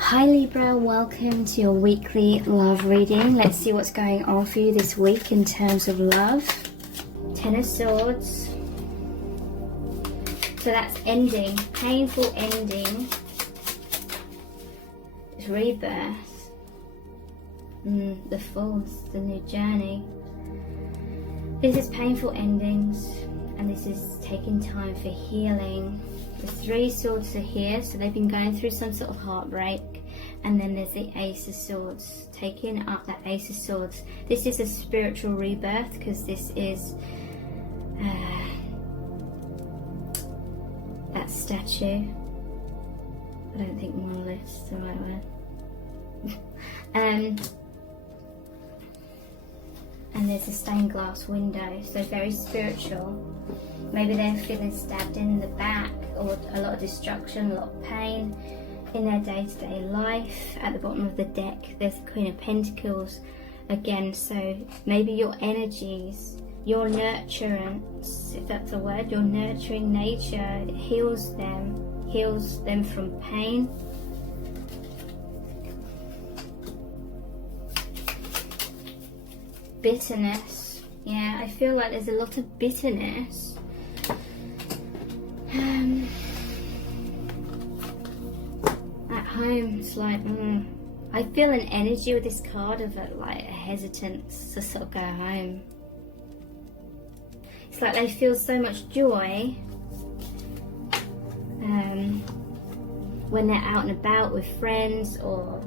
Hi Libra, welcome to your weekly love reading. Let's see what's going on for you this week in terms of love. Ten of Swords. So that's ending, painful ending. It's rebirth. The Fool's, the new journey. This is painful endings, and this is taking time for healing. The Three Swords are here, so they've been going through some sort of heartbreak. And then there's the Ace of Swords, taking up that Ace of Swords. This is a spiritual rebirth, because this is that statue. I don't think monolith is the right word. And there's a stained glass window, so very spiritual. Maybe they're feeling stabbed in the back, or a lot of destruction, a lot of pain in their day-to-day life. At the bottom of the deck there's the Queen of Pentacles again, so maybe your energies, your nurturance, if that's a word, your nurturing nature heals them from pain. Bitterness, yeah, I feel like there's a lot of bitterness. At home, it's like, I feel an energy with this card of a hesitance to sort of go home. It's like they feel so much joy when they're out and about with friends or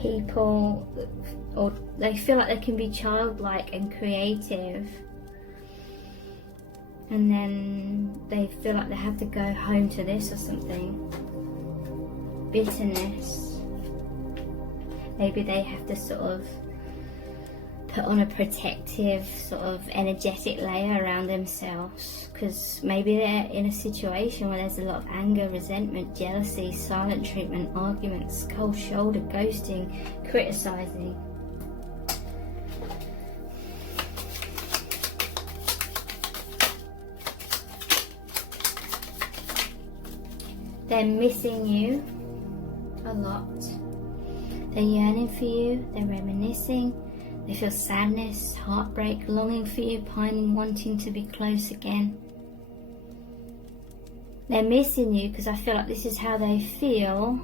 people, or they feel like they can be childlike and creative, and then they feel like they have to go home to this or something. Bitterness. Maybe they have to sort of put on a protective sort of energetic layer around themselves, because maybe they're in a situation where there's a lot of anger, resentment, jealousy, silent treatment, arguments, cold shoulder, ghosting, criticizing. They're missing you a lot. They're yearning for you, they're reminiscing, they feel sadness, heartbreak, longing for you, pining, wanting to be close again. They're missing you because I feel like this is how they feel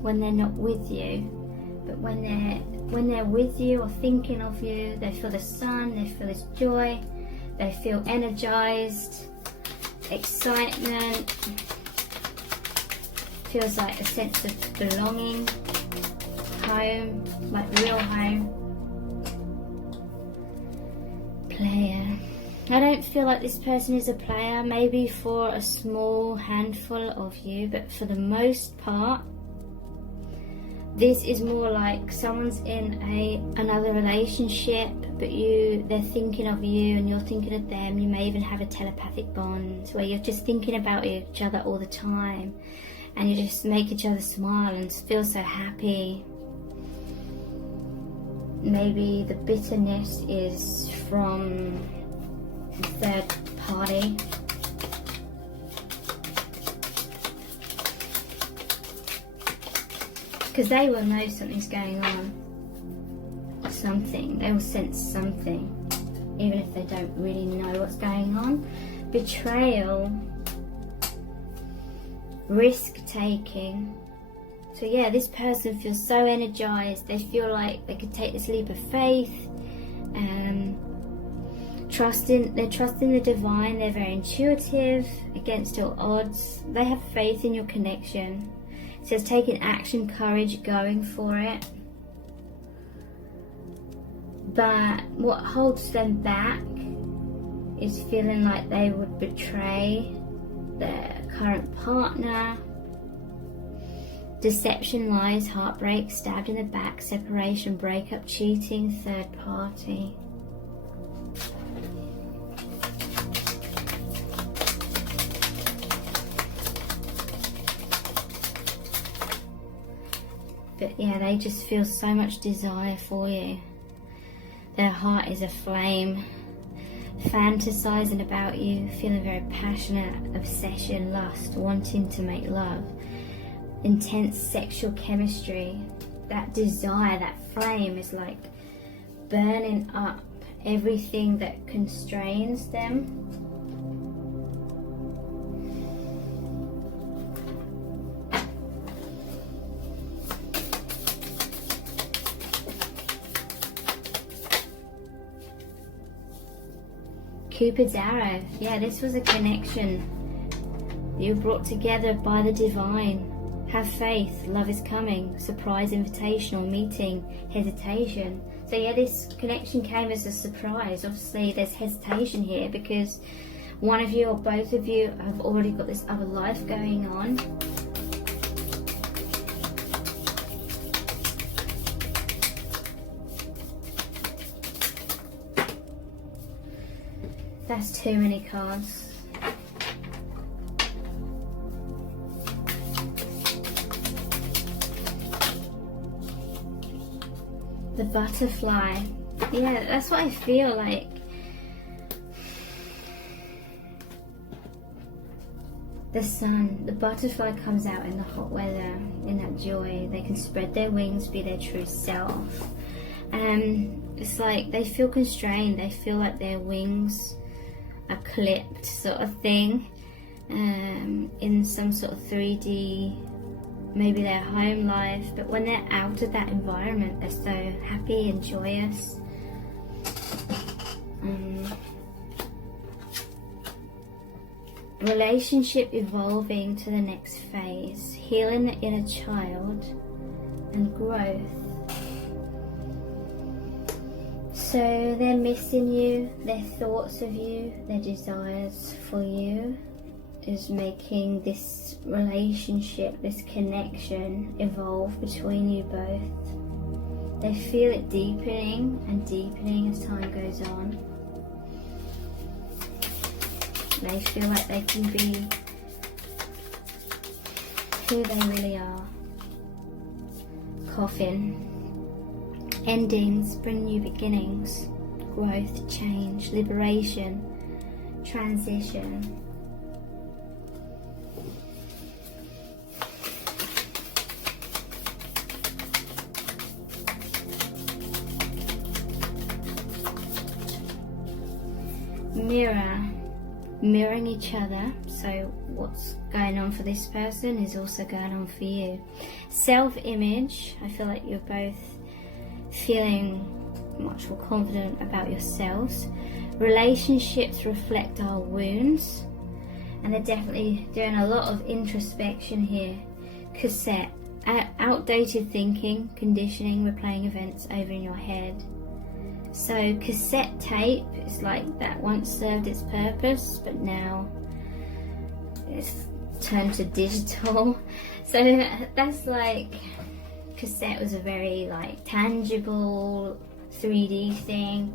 when they're not with you. But when they're with you or thinking of you, they feel the sun, they feel this joy, they feel energized, excitement. Feels like a sense of belonging, home, like real home. Player. I don't feel like this person is a player, maybe for a small handful of you, but for the most part this is more like someone's in another relationship, but they're thinking of you and you're thinking of them. You may even have a telepathic bond where you're just thinking about each other all the time, and you just make each other smile and feel so happy. Maybe the bitterness is from the third party. Because they will know something's going on. Something. They will sense something, even if they don't really know what's going on. Betrayal. Risk-taking. So yeah, this person feels so energized. They feel like they could take this leap of faith. They're trusting the divine. They're very intuitive against all odds. They have faith in your connection. It says taking action, courage, going for it. But what holds them back is feeling like they would betray their current partner. Deception, lies, heartbreak, stabbed in the back, separation, breakup, cheating, third party. But yeah, they just feel so much desire for you. Their heart is aflame, fantasizing about you, feeling very passionate, obsession, lust, wanting to make love. intense sexual chemistry. That desire, that flame is like burning up everything that constrains them. Cupid's arrow. Yeah, this was a connection. You were brought together by the divine. Have faith, love is coming, surprise invitation or meeting, hesitation. So yeah, this connection came as a surprise. Obviously there's hesitation here because one of you or both of you have already got this other life going on. That's too many cards. The butterfly. Yeah, that's what I feel like. The sun, the butterfly comes out in the hot weather, in that joy. They can spread their wings, be their true self. It's like they feel constrained. They feel like their wings are clipped, sort of thing, in some sort of 3D, maybe their home life, but when they're out of that environment, they're so happy and joyous. Relationship evolving to the next phase, healing the inner child and growth. So they're missing you, their thoughts of you, their desires for you is making this relationship, this connection evolve between you both. They feel it deepening and deepening as time goes on. They feel like they can be who they really are. Coffin. Endings bring new beginnings. Growth, change, liberation, transition. Mirror. Mirroring each other. So what's going on for this person is also going on for you. Self-image. I feel like you're both feeling much more confident about yourselves. Relationships reflect our wounds, and they're definitely doing a lot of introspection here. Cassette. Outdated thinking, conditioning, replaying events over in your head. So cassette tape is like that once served its purpose, but now it's turned to digital. So that's like, cassette was a very like tangible 3D thing.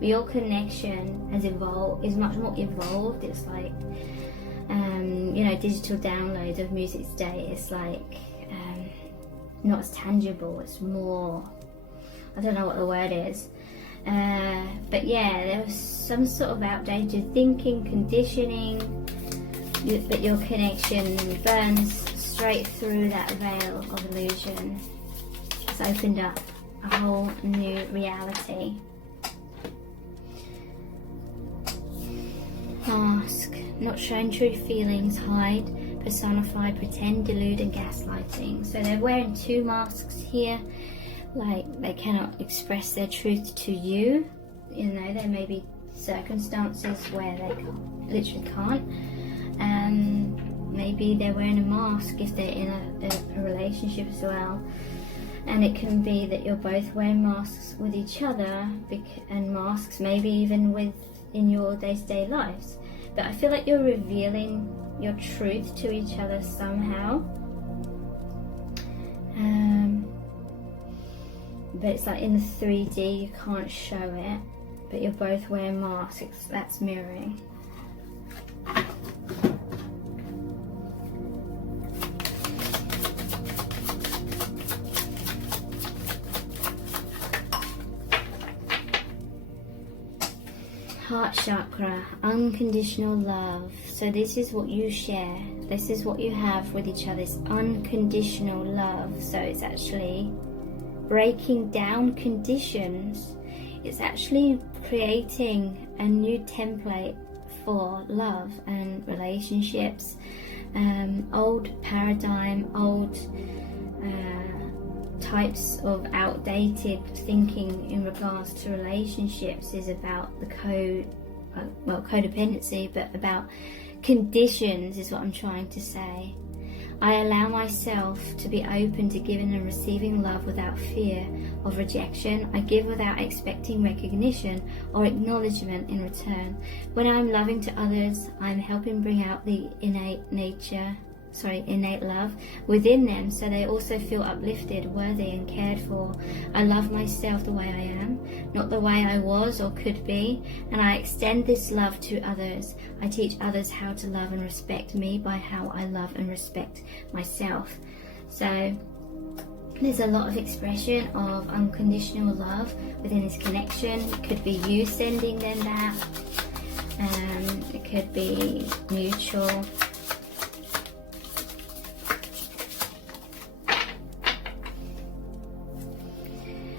Your connection has evolved, is much more evolved. It's like you know, digital downloads of music today. It's like not as tangible. It's more, I don't know what the word is. But yeah, there was some sort of outdated thinking, conditioning, but your connection burns straight through that veil of illusion. It's opened up a whole new reality. Mask. Not showing true feelings, hide, personify, pretend, delude and gaslighting. So they're wearing two masks here. Like they cannot express their truth to you. You know, there may be circumstances where they literally can't. Maybe they're wearing a mask if they're in a relationship as well. And it can be that you're both wearing masks with each other, and masks maybe even in your day-to-day lives. But I feel like you're revealing your truth to each other somehow. But it's like in the 3D you can't show it, but you're both wearing masks. That's mirroring. Heart chakra, unconditional love. So this is what you share. This is what you have with each other, is unconditional love. So it's actually breaking down conditions. It's actually creating a new template for love and relationships. Old paradigm, old types of outdated thinking in regards to relationships is about the codependency, but about conditions is what I'm trying to say. I allow myself to be open to giving and receiving love without fear of rejection. I give without expecting recognition or acknowledgement in return. When I'm loving to others, I'm helping bring out the innate love within them, so they also feel uplifted, worthy and cared for. I love myself the way I am, not the way I was or could be, and I extend this love to others. I teach others how to love and respect me by how I love and respect myself. So there's a lot of expression of unconditional love within this connection. It could be you sending them that, it could be mutual.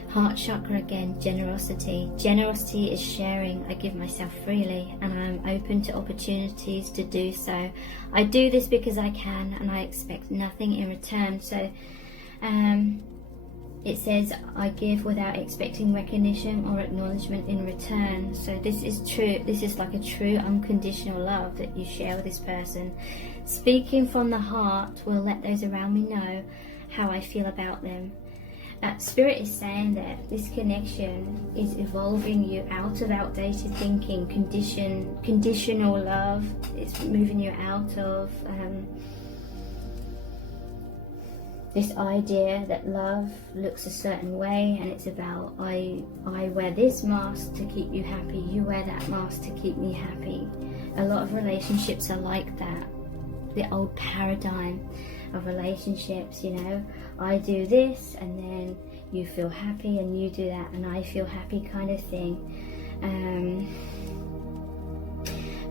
Heart chakra again, generosity. Generosity is sharing. I give myself freely and I'm open to opportunities to do so. I do this because I can and I expect nothing in return. So it says I give without expecting recognition or acknowledgement in return. So this is true. This is like a true unconditional love that you share with this person. Speaking from the heart will let those around me know how I feel about them. Spirit is saying that this connection is evolving you out of outdated thinking, conditional love. It's moving you out of this idea that love looks a certain way, and it's about I wear this mask to keep you happy, you wear that mask to keep me happy. A lot of relationships are like that. The old paradigm of relationships, you know, I do this and then you feel happy and you do that and I feel happy kind of thing.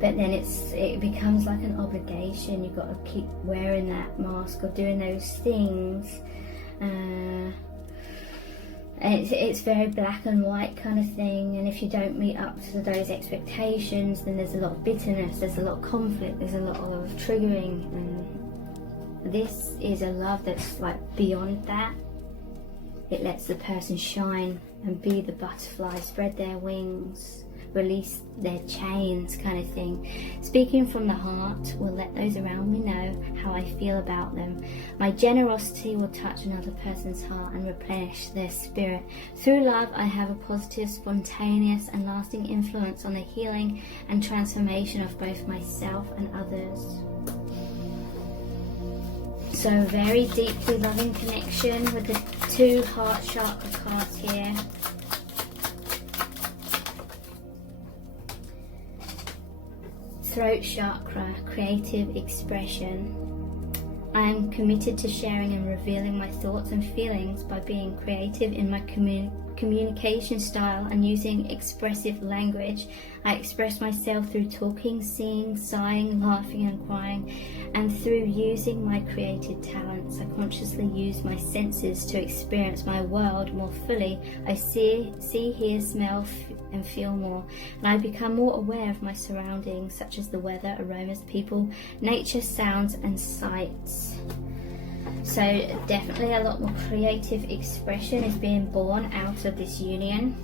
But then it becomes like an obligation. You've got to keep wearing that mask or doing those things. And it's very black and white kind of thing, and if you don't meet up to those expectations, then there's a lot of bitterness, there's a lot of conflict, there's a lot of triggering. And this is a love that's like beyond that. It lets the person shine and be the butterfly, spread their wings, release their chains kind of thing. Speaking from the heart will let those around me know how I feel about them. My generosity will touch another person's heart and replenish their spirit. Through love, I have a positive, spontaneous and lasting influence on the healing and transformation of both myself and others. So very deeply loving connection with the 2 heart chakra cards here. Throat chakra, creative expression. I am committed to sharing and revealing my thoughts and feelings by being creative in my communication style and using expressive language. I express myself through talking, singing, sighing, laughing and crying, and through using my creative talents. I consciously use my senses to experience my world more fully. I see, hear, smell and feel more, and I become more aware of my surroundings, such as the weather, aromas, people, nature, sounds and sights. So definitely a lot more creative expression is being born out of this union.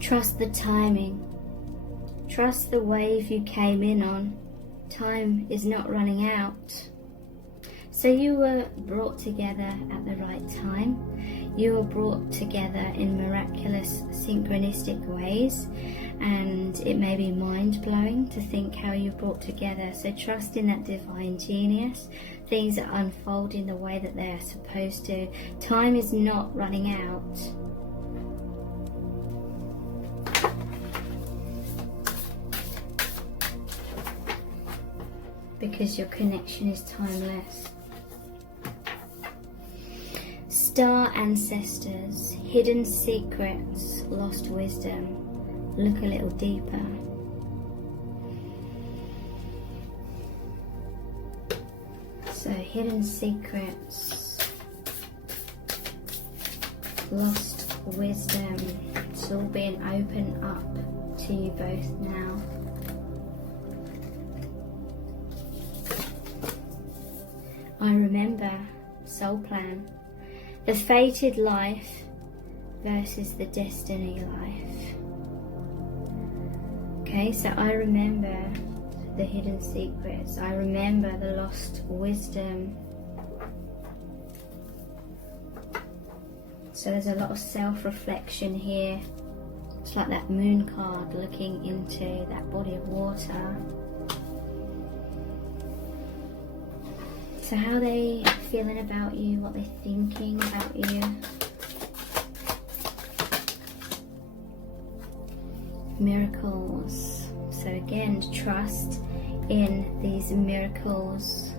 Trust the timing. Trust the wave you came in on. Time is not running out. So you were brought together at the right time. You were brought together in miraculous, synchronistic ways, and it may be mind-blowing to think how you brought together. So trust in that divine genius. Things are unfolding the way that they are supposed to. Time is not running out. because your connection is timeless. Star ancestors, hidden secrets, lost wisdom. Look a little deeper. So hidden secrets, lost wisdom. It's all being opened up to you both now. I remember, soul plan, the fated life versus the destiny life. Okay, so I remember the hidden secrets. I remember the lost wisdom. So there's a lot of self-reflection here. It's like that moon card looking into that body of water. So how are they feeling about you? What they're thinking about you? Miracles. So again, trust in these miracles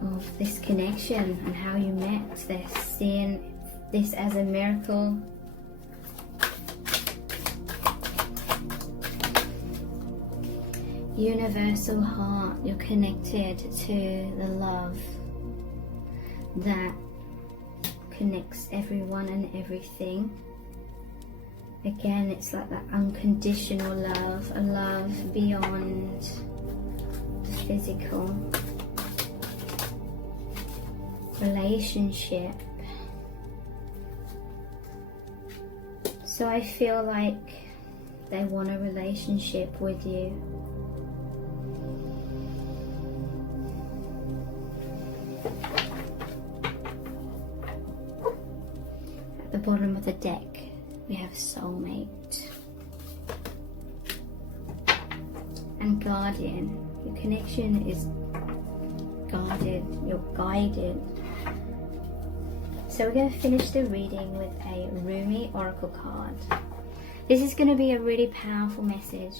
of this connection and how you met. They're seeing this as a miracle. Universal heart, you're connected to the love that connects everyone and everything. Again, it's like that unconditional love, a love beyond the physical. Relationship. So I feel like they want a relationship with you. At the bottom of the deck, we have soulmate and guardian. Your connection is guarded, you're guided. So we're going to finish the reading with a Rumi Oracle card. This is going to be a really powerful message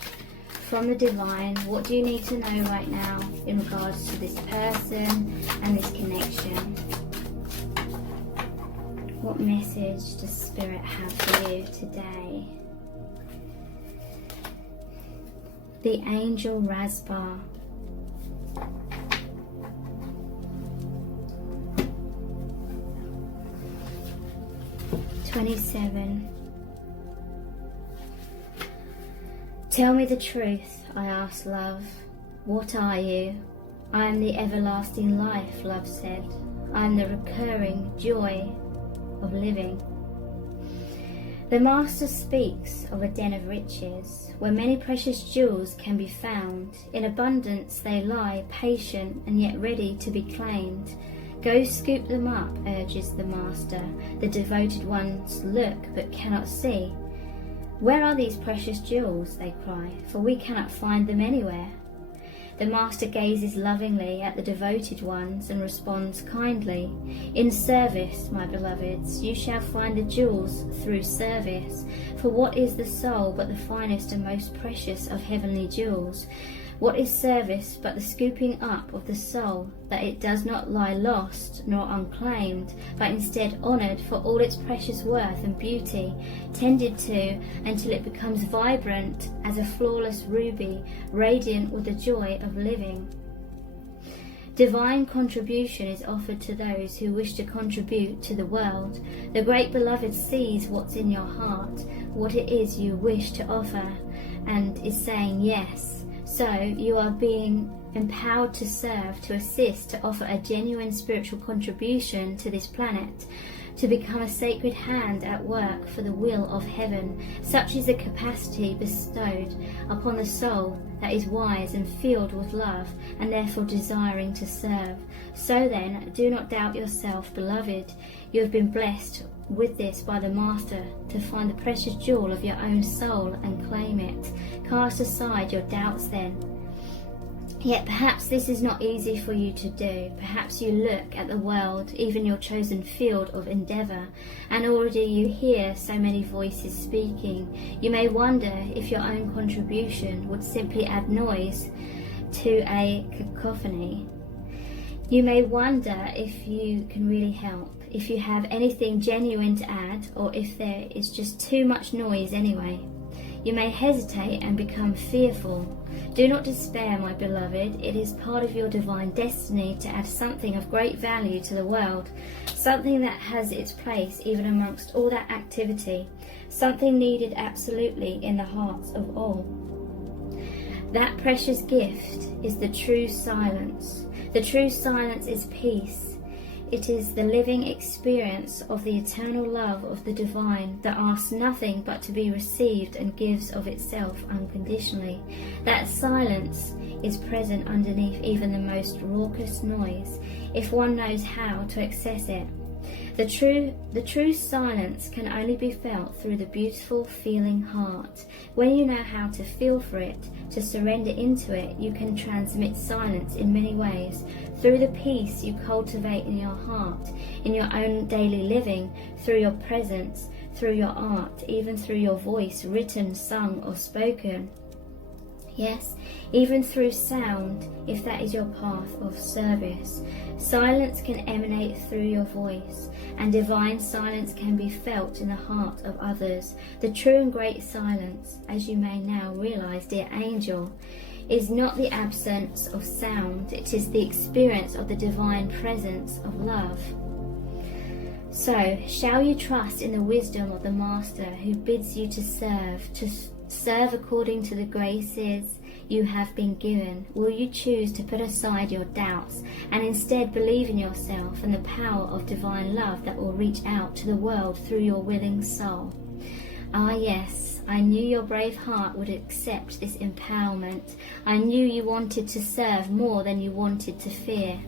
from the divine. What do you need to know right now in regards to this person and this connection? What message does Spirit have for you today? The angel Rasbar. "27. Tell me the truth, I asked love. What are you? I am the everlasting life, love said. I am the recurring joy of living. The Master speaks of a den of riches, where many precious jewels can be found. In abundance they lie, patient and yet ready to be claimed. Go scoop them up, urges the Master. The devoted ones look but cannot see. Where are these precious jewels, they cry, for we cannot find them anywhere. The Master gazes lovingly at the devoted ones and responds kindly. In service, my beloveds, you shall find the jewels through service. For what is the soul but the finest and most precious of heavenly jewels? What is service but the scooping up of the soul, that it does not lie lost nor unclaimed, but instead honoured for all its precious worth and beauty, tended to until it becomes vibrant as a flawless ruby, radiant with the joy of living. Divine contribution is offered to those who wish to contribute to the world. The great beloved sees what's in your heart, what it is you wish to offer, and is saying yes. So you are being empowered to serve, to assist, to offer a genuine spiritual contribution to this planet, to become a sacred hand at work for the will of heaven. Such is the capacity bestowed upon the soul that is wise and filled with love, and therefore desiring to serve. So then, do not doubt yourself, beloved. You have been blessed with this by the Master, to find the precious jewel of your own soul and claim it. Cast aside your doubts then. Yet perhaps this is not easy for you to do. Perhaps you look at the world, even your chosen field of endeavour, and already you hear so many voices speaking. You may wonder if your own contribution would simply add noise. to a cacophony. You may wonder if you can really help, if you have anything genuine to add, or if there is just too much noise anyway. You may hesitate and become fearful. Do not despair, my beloved. It is part of your divine destiny to add something of great value to the world, something that has its place even amongst all that activity, something needed absolutely in the hearts of all. That precious gift is the true silence. The true silence is peace. It is the living experience of the eternal love of the divine that asks nothing but to be received and gives of itself unconditionally. That silence is present underneath even the most raucous noise, if one knows how to access it. The true silence can only be felt through the beautiful feeling heart. When you know how to feel for it, to surrender into it, you can transmit silence in many ways. Through the peace you cultivate in your heart, in your own daily living, through your presence, through your art, even through your voice, written, sung or spoken. Yes, even through sound, if that is your path of service. Silence can emanate through your voice, and divine silence can be felt in the heart of others. The true and great silence, as you may now realize, dear angel, is not the absence of sound, it is the experience of the divine presence of love. So, shall you trust in the wisdom of the Master who bids you to serve according to the graces you have been given? Will you choose to put aside your doubts and instead believe in yourself and the power of divine love that will reach out to the world through your willing soul? Ah yes, I knew your brave heart would accept this empowerment. I knew you wanted to serve more than you wanted to fear.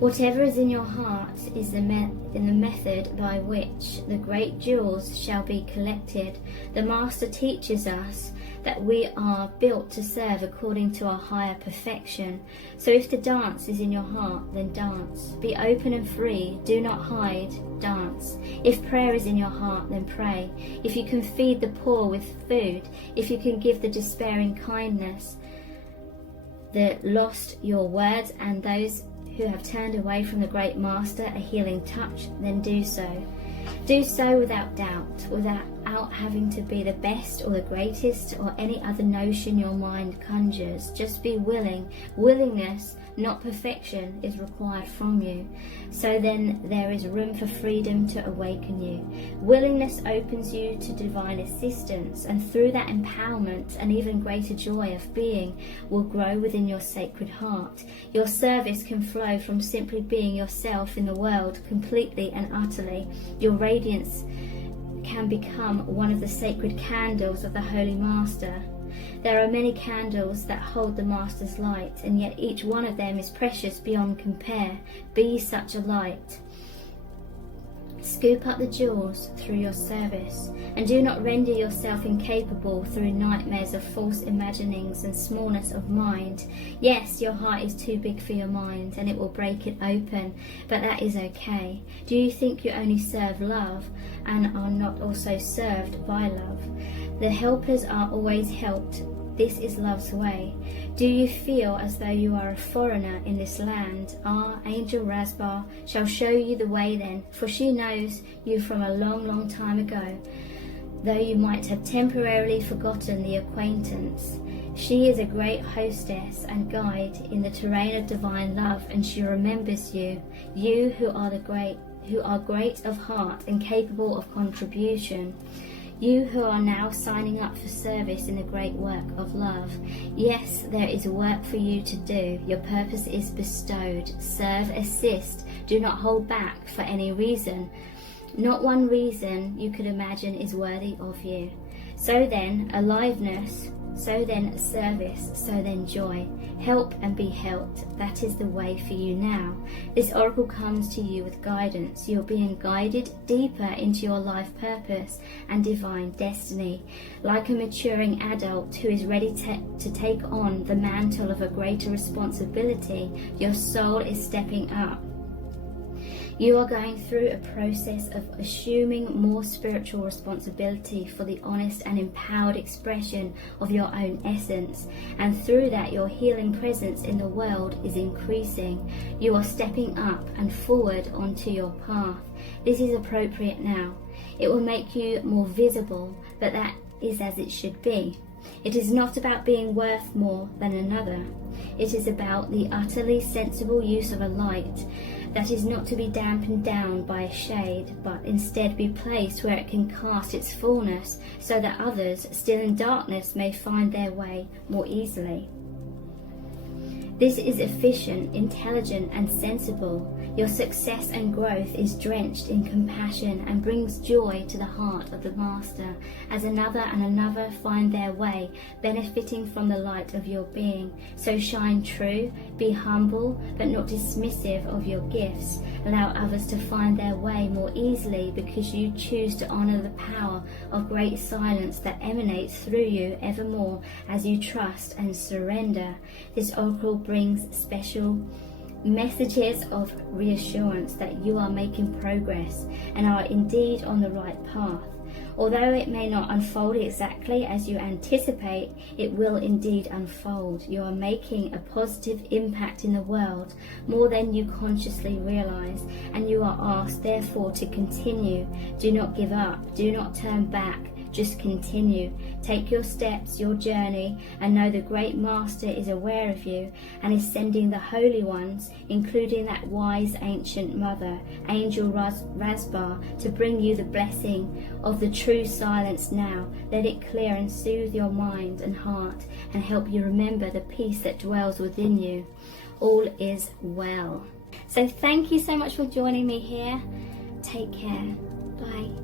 Whatever is in your heart is in the method by which the great jewels shall be collected. The Master teaches us that we are built to serve according to our higher perfection. So if the dance is in your heart, then dance. Be open and free, do not hide, dance. If prayer is in your heart, then pray. If you can feed the poor with food, if you can give the despairing kindness, the lost your words, and those who have turned away from the great Master a healing touch, then do so. Do so without doubt, without having to be the best or the greatest or any other notion your mind conjures. Just be willing. Willingness, not perfection, is required from you. So then there is room for freedom to awaken you. Willingness opens you to divine assistance, and through that empowerment, an even greater joy of being will grow within your sacred heart. Your service can flow from simply being yourself in the world completely and utterly. Your radiance can become one of the sacred candles of the Holy Master. There are many candles that hold the Master's light, and yet each one of them is precious beyond compare. Be such a light. Scoop up the jewels through your service, and do not render yourself incapable through nightmares of false imaginings and smallness of mind. Yes, your heart is too big for your mind, and it will break it open, but that is okay. Do you think you only serve love, and are not also served by love? The helpers are always helped. This is love's way. Do you feel as though you are a foreigner in this land? Ah, Angel Rasbar shall show you the way then, for she knows you from a long, long time ago, though you might have temporarily forgotten the acquaintance. She is a great hostess and guide in the terrain of divine love, and she remembers you, you who are great of heart and capable of contribution. You who are now signing up for service in the great work of love. Yes, there is work for you to do. Your purpose is bestowed. Serve, assist. Do not hold back for any reason. Not one reason you could imagine is worthy of you. So then, aliveness. So then, service. So then, joy. Help and be helped. That is the way for you now. This oracle comes to you with guidance. You're being guided deeper into your life purpose and divine destiny. Like a maturing adult who is ready to take on the mantle of a greater responsibility, your soul is stepping up. You are going through a process of assuming more spiritual responsibility for the honest and empowered expression of your own essence, and through that your healing presence in the world is increasing. You are stepping up and forward onto your path. This is appropriate now. It will make you more visible, but that is as it should be. It is not about being worth more than another. It is about the utterly sensible use of a light that is not to be dampened down by a shade, but instead be placed where it can cast its fullness, so that others, still in darkness, may find their way more easily. This is efficient, intelligent, and sensible. Your success and growth is drenched in compassion and brings joy to the heart of the Master, as another and another find their way, benefiting from the light of your being. So shine true, be humble, but not dismissive of your gifts. Allow others to find their way more easily, because you choose to honor the power of great silence that emanates through you evermore as you trust and surrender. This oracle brings special messages of reassurance that you are making progress and are indeed on the right path. Although it may not unfold exactly as you anticipate, it will indeed unfold. You are making a positive impact in the world, more than you consciously realize, and you are asked therefore to continue. Do not give up, do not turn back. Just continue. Take your steps, your journey, and know the great Master is aware of you and is sending the holy ones, including that wise ancient mother, Angel Rasbar, to bring you the blessing of the true silence now. Let it clear and soothe your mind and heart and help you remember the peace that dwells within you. All is well. So thank you so much for joining me here. Take care. Bye.